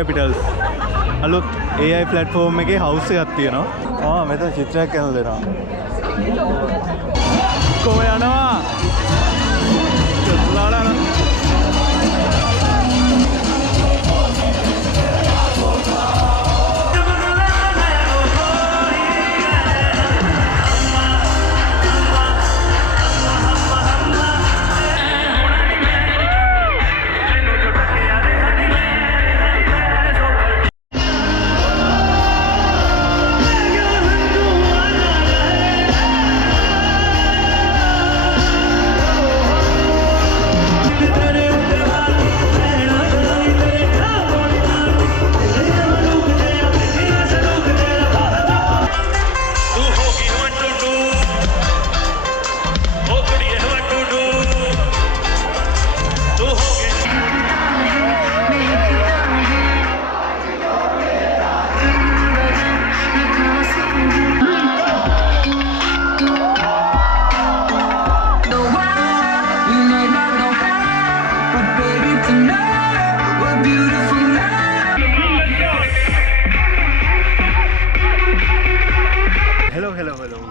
Capitals අලුත් AI platform එකේ house එකක් තියෙනවා. මෙතන චිත්‍රයක් කරන දෙනවා. කොහේ යනවා? චුල්ලාලා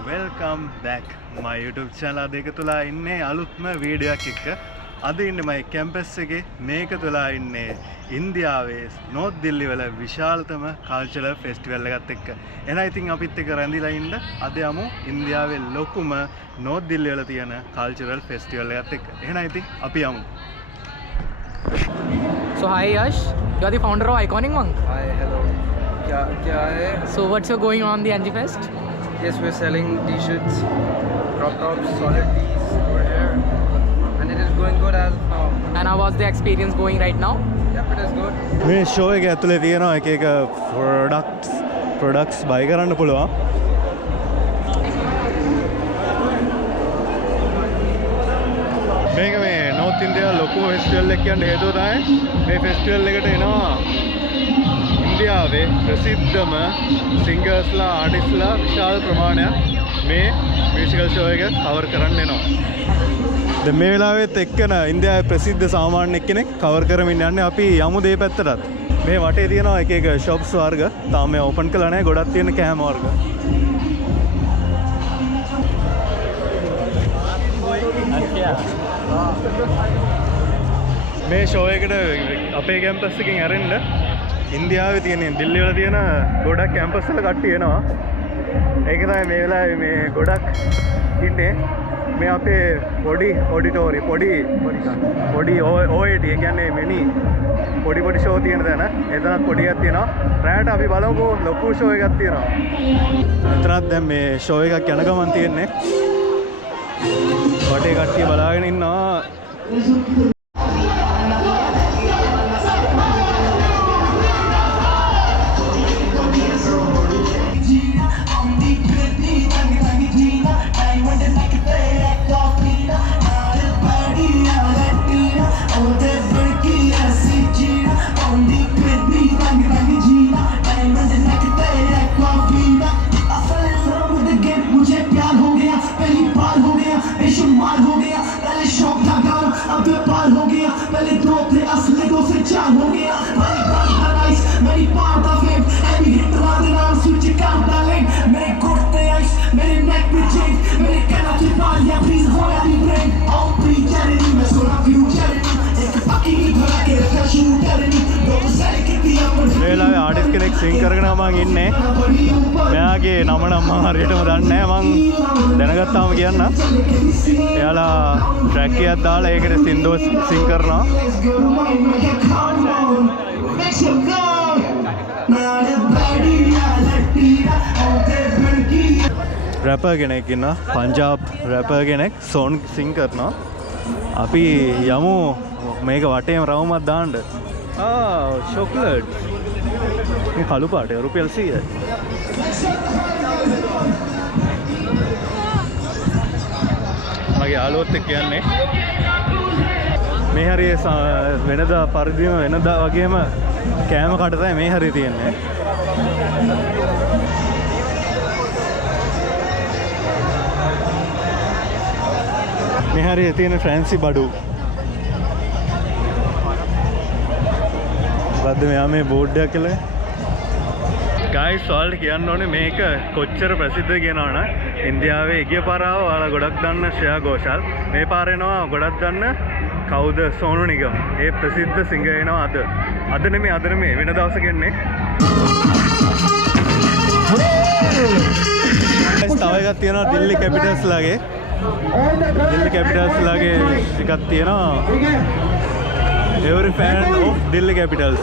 welcome back my YouTube channel. අද එක තුලා ඉන්නේ අලුත්ම වීඩියෝ එකක් එක්ක. අද ඉන්නේ මගේ කැම්පස් එකේ මේක තුලා ඉන්නේ ඉන්දියාවේ නෝත් දිල්ලි වල විශාලතම කල්චරල් ෆෙස්ටිවල් එකත් එක්ක. එහෙනම් ඉතින් අපිත් එක්ක රැඳිලා ඉන්න අද යමු ඉන්දියාවේ ලොකුම නෝත් දිල්ලි වල තියෙන කල්චරල් ෆෙස්ටිවල් එකත් එක්ක. එහෙනම් ඉතින් අපි යමු. So hi Yash, you are the founder of Iconic Monk. Hi, hello. क्या है? So what's going on the NG Fest? Yes, we're selling t-shirts, crop tops, solid tees over here, and it is going good as of now. And how was the experience going right now? Yep, it is good. මේ show එකේ ඇතුලේ තියෙනවා එක එක products buy කරන්න පුළුවන්. මේක මේ North India ලොකු ෆෙස්ටිවල් එකක් කියන්න හේතුව තමයි මේ ෆෙස්ටිවල් එකට එනවා ඉන්දියාවේ ප්‍රසිද්ධම සිංගර්ස්ලා ආටිස්ට්ලා විශාල ප්‍රමාණයක් මේ මියුසිකල් ෂෝ එක කවර් කරන්න එනවා. දැන් මේ වෙලාවෙත් එක්කන ඉන්දියාවේ ප්‍රසිද්ධ සාමාන්‍ය කෙනෙක් කවර් කරමින් යන්නේ. අපි යමු දේ පැත්තටත්. මේ වටේ තියෙනවා එක එක shops වර්ග. තාම මේ ඕපන් කළා නැහැ. ගොඩක් තියෙන කෑම වර්ග. මේ ෂෝ එකට අපේ කැම්පස් එකෙන් ඇරෙන්න ඉන්දියාවේ තියෙන දිල්ලි වල තියෙන ගොඩක් කැම්පස් වල කට්ටිය එනවා. ඒක තමයි මේ වෙලාවේ මේ ගොඩක් ඉන්නේ. මේ අපේ පොඩි ඔඩිටෝරිය පොඩි OAT ඒ කියන්නේ මිනි පොඩි ෂෝ තියෙන තැන. එතනත් පොඩියක් තියෙනවා. රැට අපි බලමුකෝ ලොකු ෂෝ එකක් තියෙනවා. එතනත් දැන් මේ ෂෝ එකක් යන ගමන් තියෙන්නේ. වටේ කට්ටිය බලාගෙන ඉන්නවා. වෙලාවේ ආටිස්ට් කෙනෙක් සිං කරගෙන මම ඉන්නේ. මෙයාගේ නම නම් මම හරියටම දන්නේ නැහැ. මම දැනගත්තාම කියන්න. එයාලා ට්‍රැක් එකක් දාලා ඒකට සින්දෝ සිං කරනවා. රැපර් කෙනෙක් ඉන්නවා. පංජාබ් රැපර් කෙනෙක් සෝන් සිං කරනවා. අපි යමු මේක වටේම රවුමක් දාන්න. චොක්ලට් මේ කළු පාටේ රුපියල් 100යි. මගේ යාළුවොත් එක්ක යන්නේ. මේ හරිය වෙනදා පරිදිම වෙනදා වගේම කෑම කට තමයි මේ හරිය තියෙන්නේ. මේ හරිය තියෙන ෆැන්සි බඩු. මොකද්ද මෙයා මේ බෝඩ් එකක් කියලා ගයිස් ඔයාලට කියන්න ඕනේ මේක කොච්චර ප්‍රසිද්ධ කියනවනම් ඉන්දියාවේ ගිය පාර ආව ඔයාලා ගොඩක් දන්න ශ්‍රේයා ඝෝෂාල් මේ පාර එනවා ගොඩක් දන්න කවුද සෝනු නිගම් ඒ ප්‍රසිද්ධ සිංගර් එනවා අද නෙමෙයි වෙන දවසක එන්නේ තව එකක් තියෙනවා දිල්ලි කැපිටල්ස් ලාගේ එකක් තියෙනවා every fan of Delhi Capitals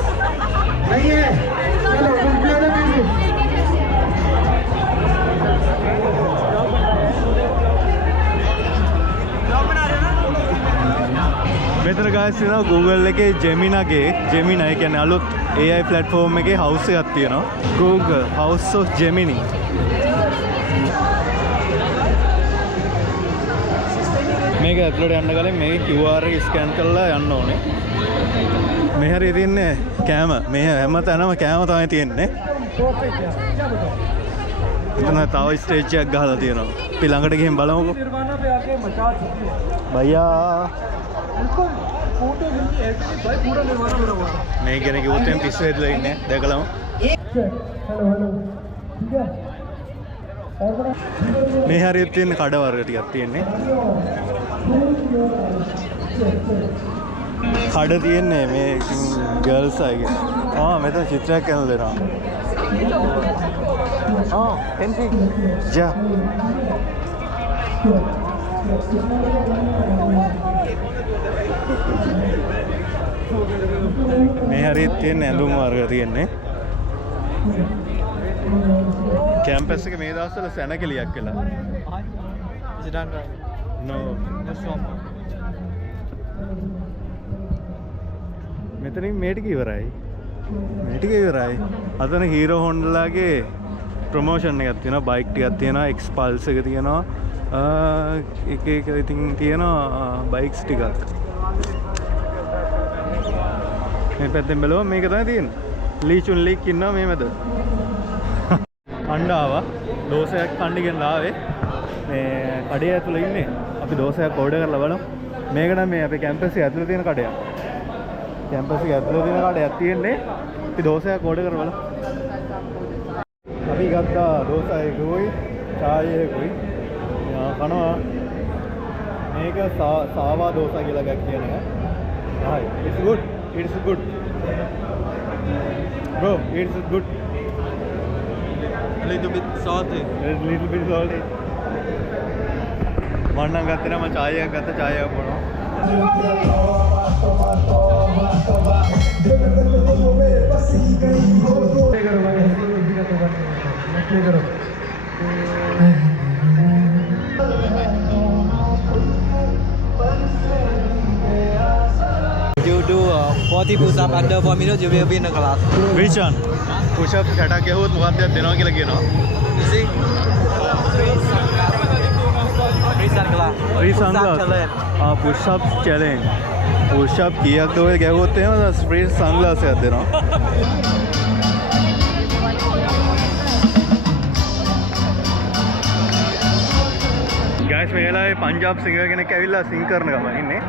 මෙතන guys තියෙනවා Google එකේ Gemini කියන්නේ අලුත් AI platform එකේ house එකක් තියෙනවා Google House of Gemini මේක ඇතුළට යන්න කලින් මේක QR එක ස්කෑන් කරලා යන්න ඕනේ මේ හරිය තියන්නේ කෑම මේ හැම තැනම කෑම තමයි තියෙන්නේ එතන තව ස්ටේජ් එකක් ගහලා තියෙනවා අපි ළඟට ගිහින් බලමුකෝ බයියා මේ කෙනෙක් කිව්වොත් එම් පිස්සු වෙදලා ඉන්නේ දැකලාම මේ හරියට තියෙන කඩ වර්ග ටිකක් තියෙන්නේ කඩ තියෙන්නේ මේ ගර්ල්ස් අයගේ මෙතන චිත්‍රයක් කරලා දෙනවා එන්ටි ජා මේ හරියට තියෙන ඇඳුම් වර්ග තියෙන්නේ කැම්පස් එක මේ දවස්වල සැනකෙලියක් වෙලා. Is it done right? No. මෙතනින් මේ ටික ඉවරයි. අතන හීරෝ හොන්ඩලාගේ ප්‍රොමෝෂන් එකක් තියෙනවා, බයික් ටිකක් තියෙනවා, එක්ස්පල්ස් එක තියෙනවා. එක ඉතින් තියෙනවා බයික්ස් ටිකක්. මේ පැත්තෙන් බලුවම මේක තමයි තියෙන්නේ. ලීචුන් ලීක් ඉන්නවා මේ මැද. අණ්ඩාවා දෝසයක් කන්න ගෙනලා ආවේ මේ කඩේ ඇතුළේ ඉන්නේ අපි දෝසයක් ඕඩර් කරලා බලමු මේක නම් මේ අපේ කැම්පස් එකේ ඇතුළේ තියෙන කඩයක් තියෙන්නේ අපි දෝසයක් ඕඩර් කරලා බලමු අපි ගත්තා දෝසයකුයි චායයකුයි කනවා මේක සාවා දෝසා කියලා එකක් කියන එක it's good bro it's good a little bit salty. මන්නම් ගත්තේ නම් චායයක් ගත්ත චායයක් බොනවා. You do 40 push-up under 4 minutes, you will be in the class. Which one? Push-up හැටක් ගැහුවොත් මොකක්ද දෙනවා කියලා කියනවා. You see? Free sunglass. Push-up challenge. Push-up කීයක්ද ඔය ගැහුවොත් එහෙම free sunglass එකක් දෙනවා. Guys මේ වෙලාවේ පංජාබ් සිංගර් කෙනෙක් ඇවිල්ලා සිං කරන ගමන් ඉන්නේ.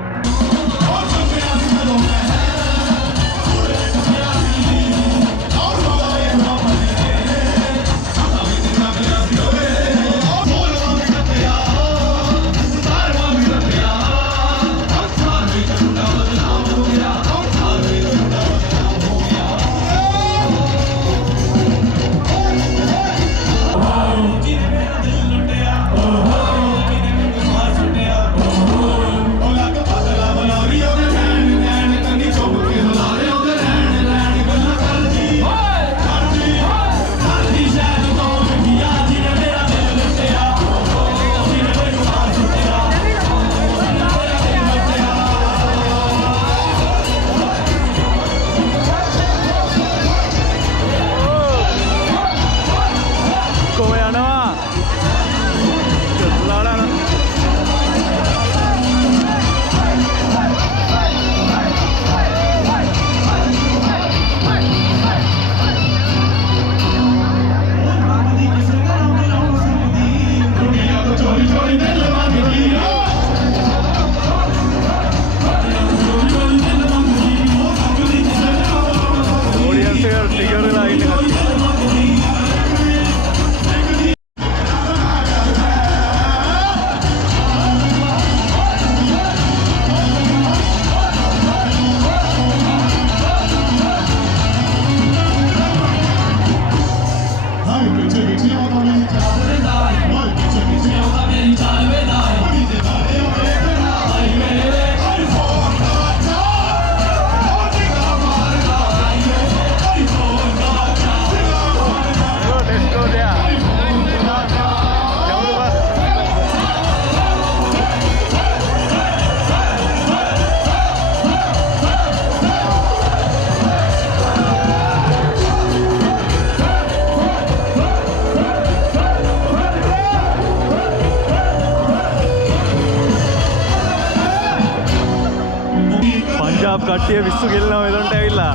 කට්ටිය විශ්සු ගෙල්ලනවා මෙතනට ඇවිල්ලා.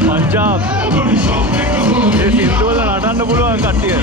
පංජාබ්. ඒ සින්දු වල නටන්න පුළුවන් කට්ටිය.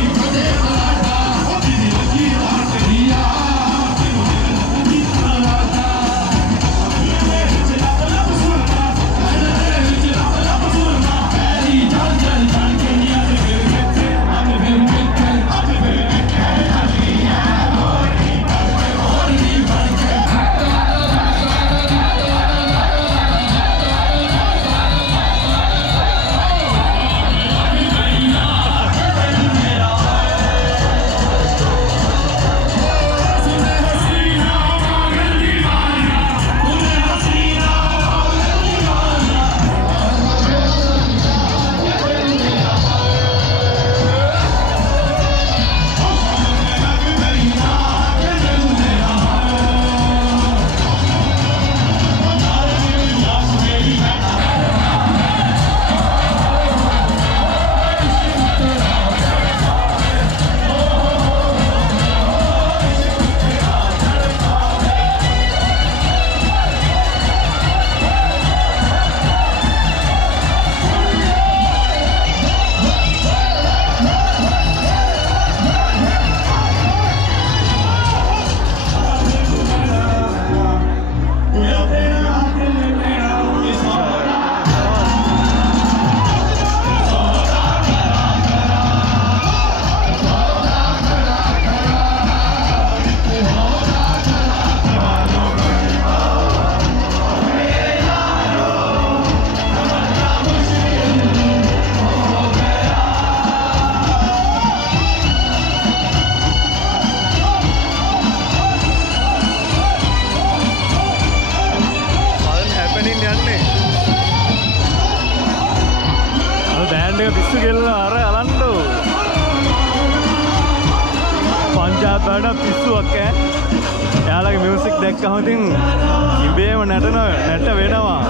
බෑන්ඩ් එක පිස්සු ගෙල්ලනවා අර අලන්ඩෝ. පංජාබ් බෑන්ඩ් පිස්සුවක් ඈ. එයාලගේ මියුසික් දැක්කම ඉතින් ඉබේම නැට වෙනවා.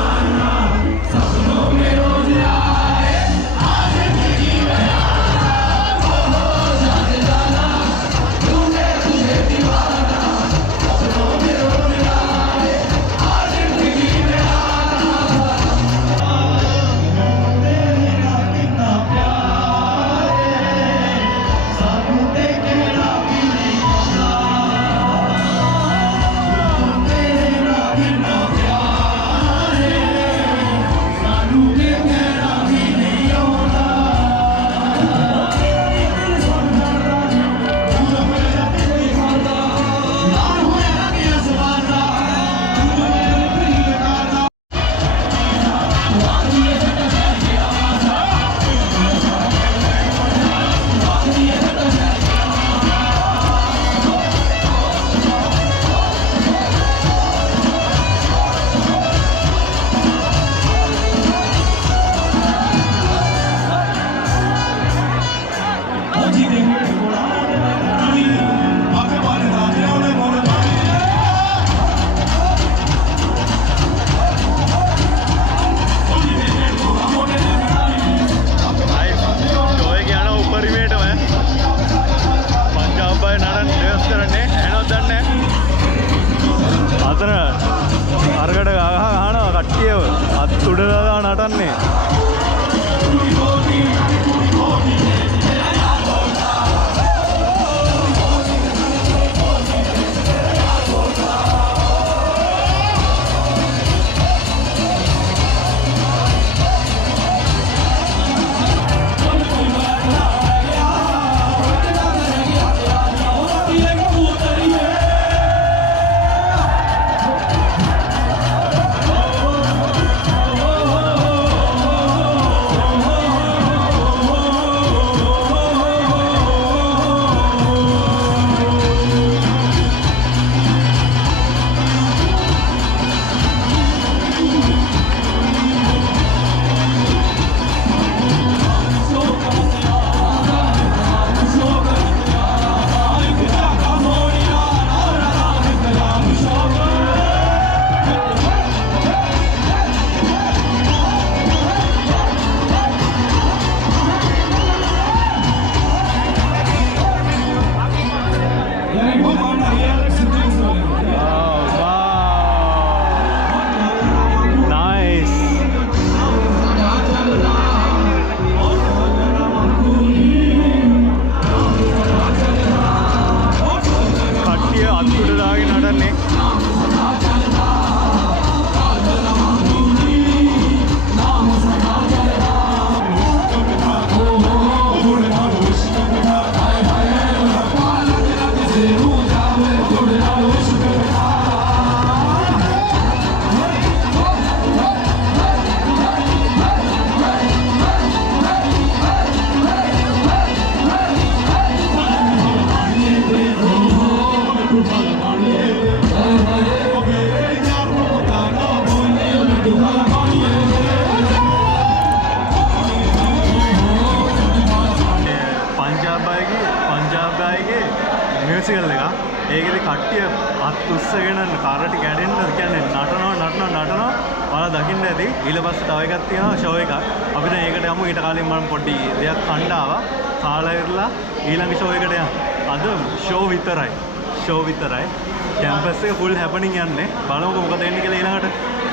මියසිකල් එක. ඒකෙදි කට්ටිය අත් උස්සගෙන කාරටි කැඩෙන්න කියන්නේ නටනවා. ඔයාලා දකින්න ඇති. ඊට පස්සේ තව එකක් තියෙනවා ෂෝ එකක්. අපි දැන් ඒකට යමු. ඊට කලින් මම පොඩි දෙයක් කන්න ආවා. කාලා ඉරලා ඊළඟ ෂෝ එකට යන්න. අද ෂෝ විතරයි. කැම්පස් එක ෆුල් හැපනින් යන්නේ. බලමුකෝ මොකද වෙන්නේ කියලා ඊළඟට.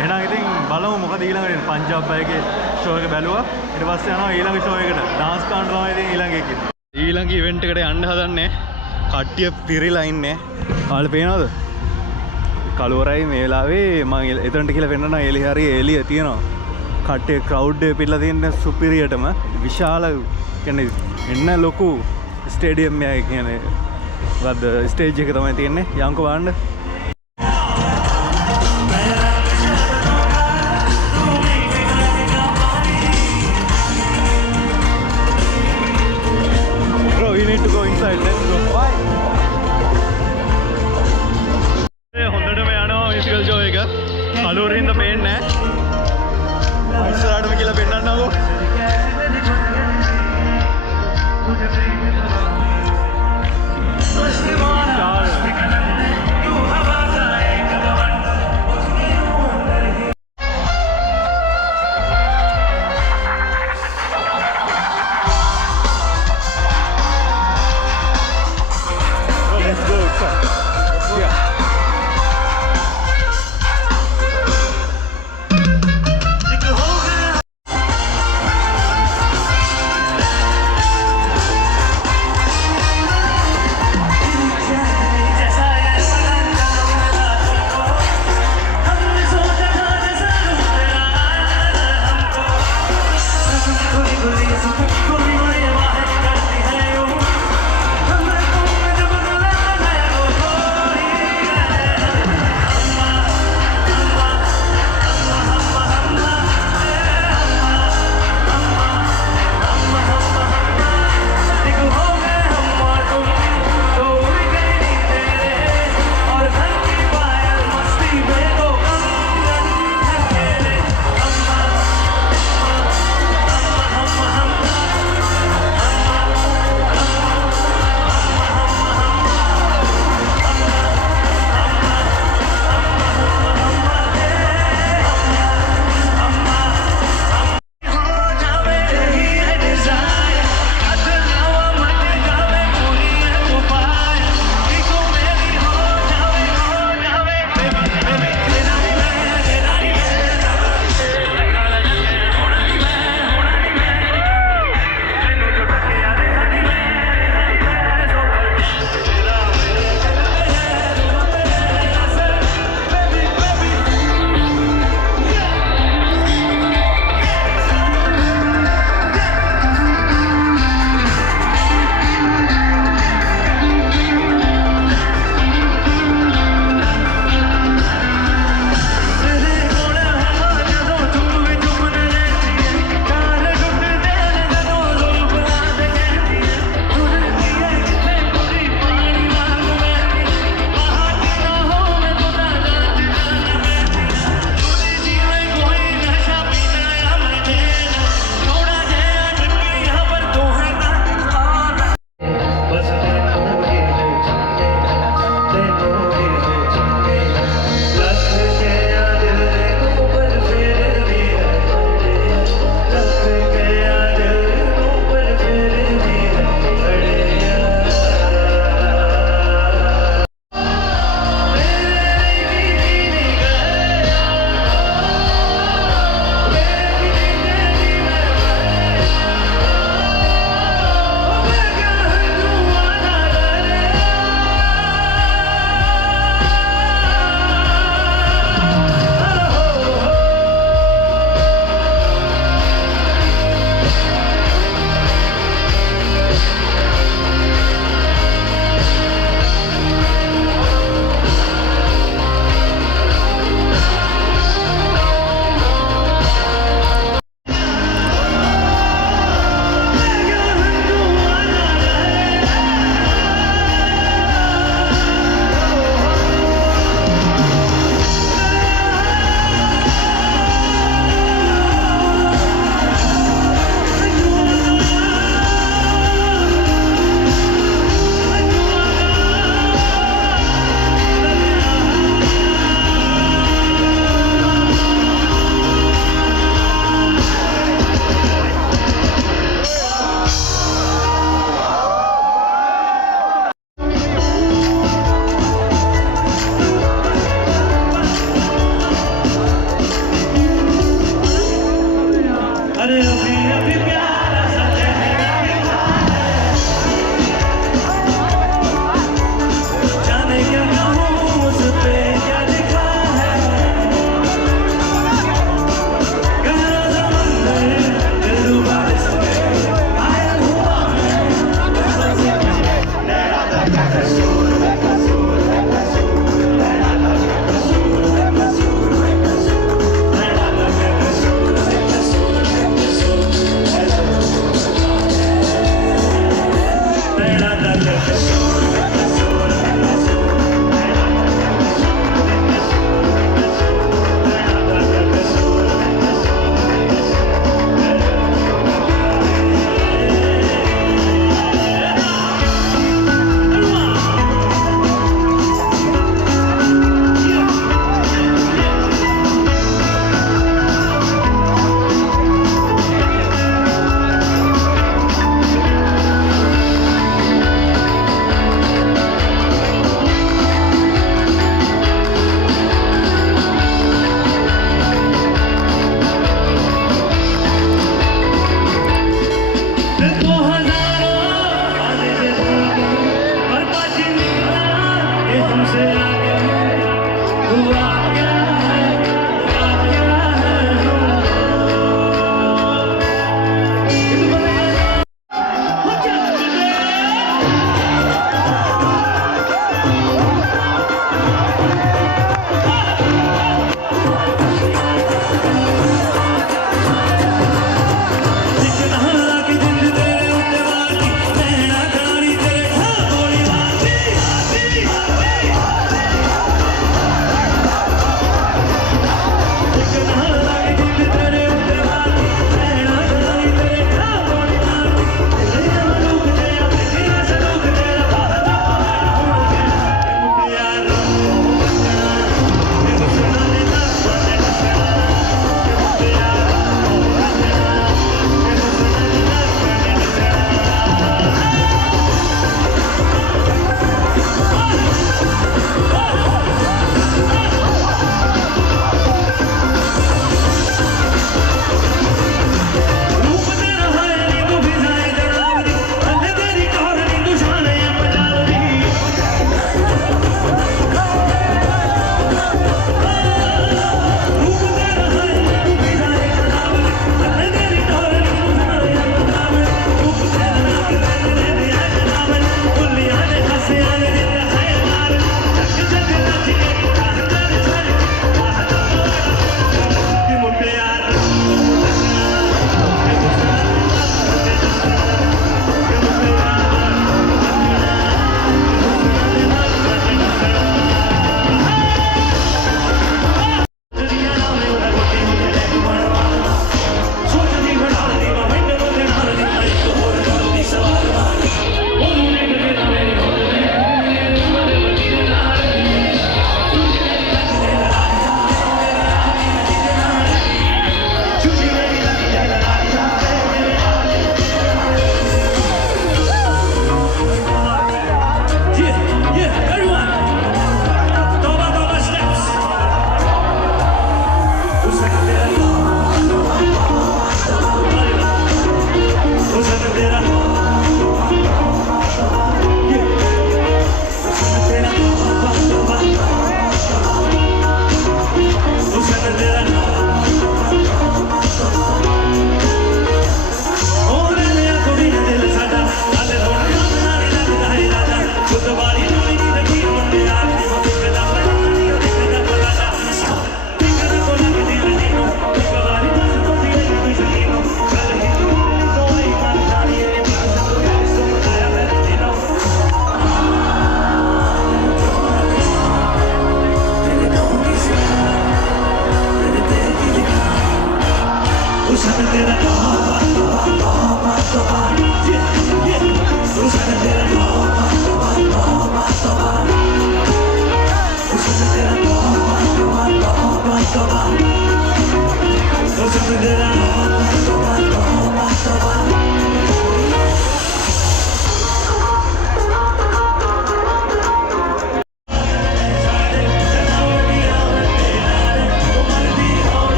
එහෙනම් ඉතින් බලමු මොකද ඊළඟට පංජාබ් අයගේ ෂෝ එක බැලුවා. ඊට පස්සේ යනවා ඊළඟ ෂෝ එකට. ඩාන්ස් කරන්න තමයි ඉතින් ඊළඟ එකේ. ඊළඟ ඉවෙන්ට් එකට යන්න හදන්නේ. කට්ටිය පිරිලා ඉන්නේ. කාලේ පේනවද? කලවරයි මේ වෙලාවේ මම එතනට කියලා පෙන්නන එළිය තියෙනවා. කට්ටිය ක්‍රවුඩ් එක පිටලා තියෙන සුපිරියටම විශාල කියන්නේ එන්න ලොකු ස්ටේඩියම් එකක් කියන්නේ වද ස්ටේජ් එක තමයි තියෙන්නේ. යන්කෝ බලන්න. Bro, we need to go inside. Let's go. Bye. හොඳටම යනවා මියුසිකල් ෂෝ එක. කලුරින්ද පේන්නේ නැහැ. ඉස්සරහටම කියලා පෙන්නන්නකෝ.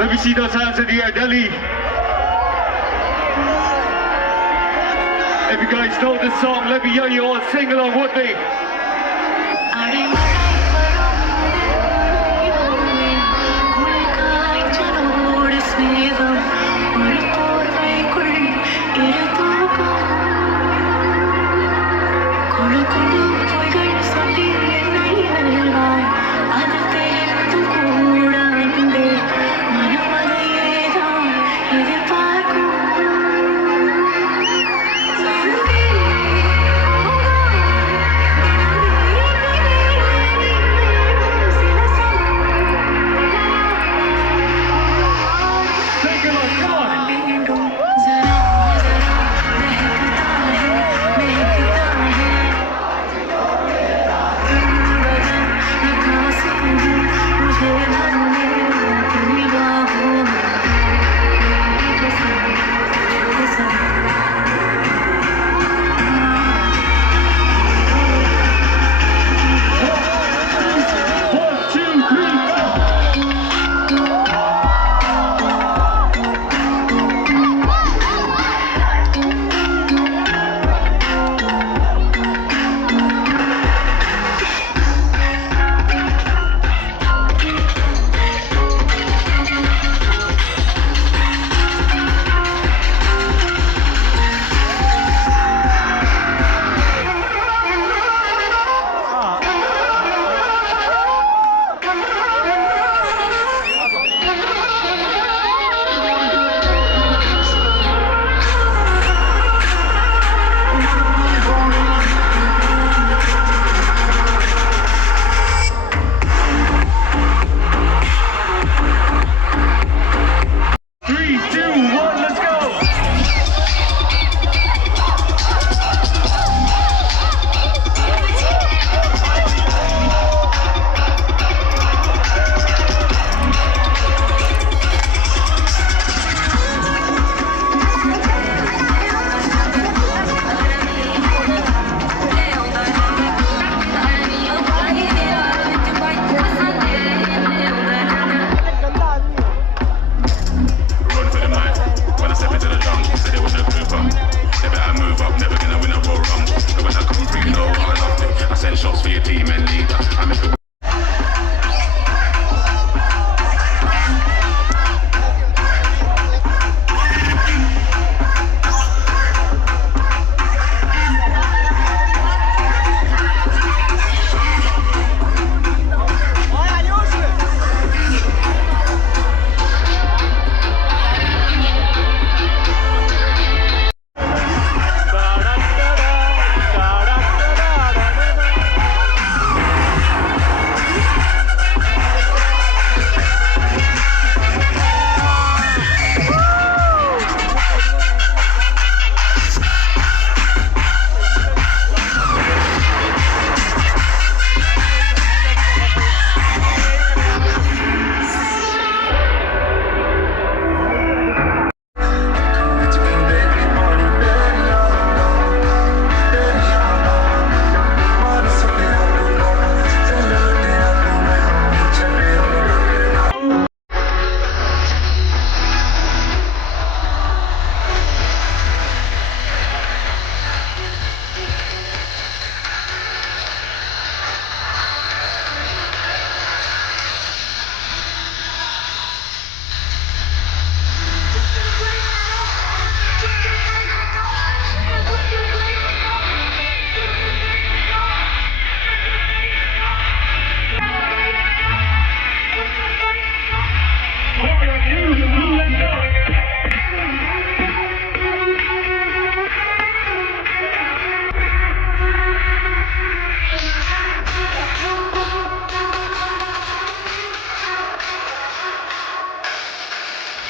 Let me see those hands in the air, Delhi. If you guys know this song, let me hear you all sing along with me.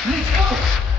Let's go!